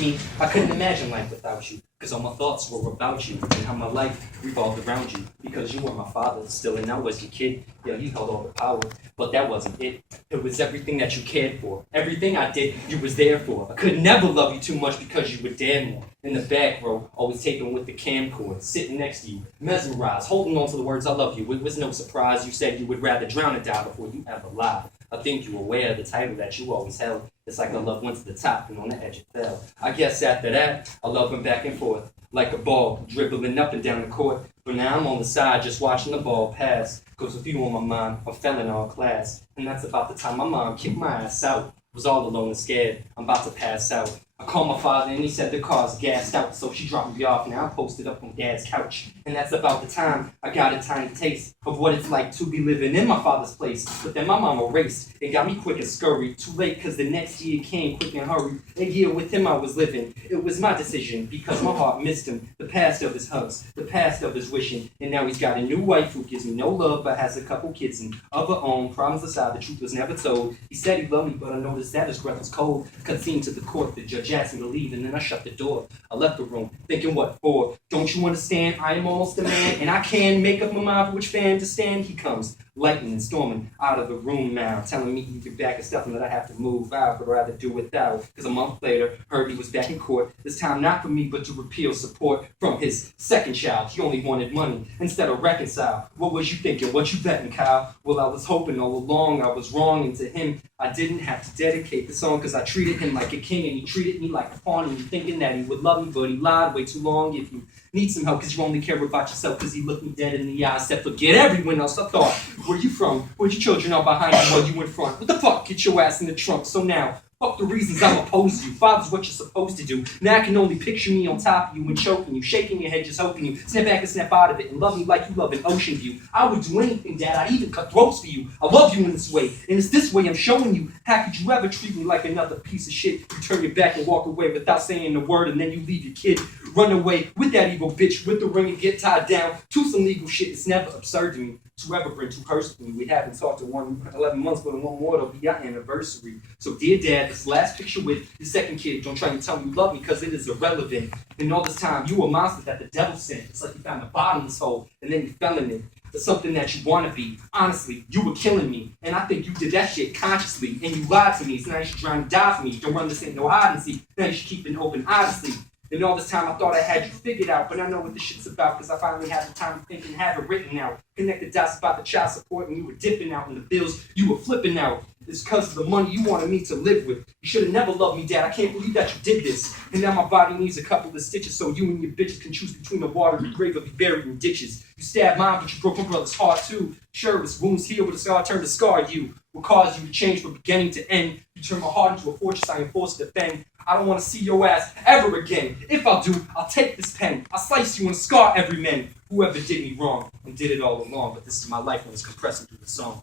me, I couldn't imagine life without you. Cause all my thoughts were about you and how my life revolved around you. Because you were my father still, and I was your kid. Yeah, you held all the power, but that wasn't it. It was everything that you cared for. Everything I did, you was there for. I could never love you too much because you were damn more. In the back row, always taping with the camcorder, sitting next to you, mesmerized, holding on to the words I love you. It was no surprise you said you would rather drown or die before you ever lied. I think you were aware of the title that you always held. It's like our love went to the top and on the edge it fell. I guess after that, our love went back and forth, like a ball dribbling up and down the court. But now I'm on the side just watching the ball pass. Cause with you on my mind, I'm failing all class. And that's about the time my mom kicked my ass out. Was all alone and scared, I'm about to pass out. I called my father and he said the car's gassed out, so she dropped me off. Now I'm posted up on Dad's couch. And that's about the time I got a tiny taste of what it's like to be living in my father's place. But then my mama raced and got me quick and scurried. Too late cause the next year came quick and hurried. A year with him I was living. It was my decision because my heart missed him. The past of his hugs, the past of his wishing. And now he's got a new wife who gives me no love but has a couple kids and of her own. Problems aside, the truth was never told. He said he loved me but I noticed that his breath was cold. Cutscene to the court, the judge asked me to leave and then I shut the door. I left the room thinking what for? Don't you understand? I am almost a man and I can make up my mind for which fan to stand. He comes lightning and storming out of the room now, telling me he'd be back and stuff and that I have to move out, but rather do without. Cause a month later, heard he was back in court. This time not for me, but to repeal support from his second child. He only wanted money instead of reconcile. What was you thinking? What you betting, Kyle? Well, I was hoping all along I was wrong, and to him, I didn't have to dedicate the song cause I treated him like a king and he treated me like a pawn, and you thinking that he would love me, but he lied way too long. If you need some help cause you only care about yourself, cause he looked me dead in the eye, said forget everyone else. I thought, where you from? Where'd your children are behind you while you in front? What the fuck? Get your ass in the trunk. So now, fuck the reasons I'm opposed to you. Father's what you're supposed to do. Now I can only picture me on top of you and choking you, shaking your head, just hoping you snap back and snap out of it and love me like you love an ocean view. I would do anything, Dad. I'd even cut throats for you. I love you in this way, and it's this way I'm showing you. How could you ever treat me like another piece of shit? You turn your back and walk away without saying a word, and then you leave your kid. Run away with that evil bitch with the ring and get tied down to some legal shit. It's never absurd to me to ever bring two hurts to me. We haven't talked in 11 months, but in one more it'll be our anniversary. So dear Dad, this last picture with your second kid, don't try to tell me you love me because it is irrelevant. And all this time you were a monster that the devil sent. It's like you found the bottomless hole and then you fell in it. It's something that you want to be. Honestly, you were killing me. And I think you did that shit consciously. And you lied to me. So now you should try and die for me. Don't run this ain't no hide and seek. Now you should keep an open honesty. And all this time I thought I had you figured out, but I know what this shit's about because I finally had the time to think and have it written out. Connect the dots about the child support and you were dipping out and the bills you were flipping out. It's because of the money you wanted me to live with. You should have never loved me, Dad. I can't believe that you did this. And now my body needs a couple of stitches so you and your bitches can choose between the water and the grave or be buried in ditches. You stabbed mine, but you broke my brother's heart too. Sure, his wounds heal, but a scar turned to scar you. Will cause you to change from beginning to end. You turn my heart into a fortress I am forced to defend. I don't want to see your ass ever again. If I do, I'll take this pen. I'll slice you and scar every man. Whoever did me wrong and did it all along. But this is my life when it's compressing through the song.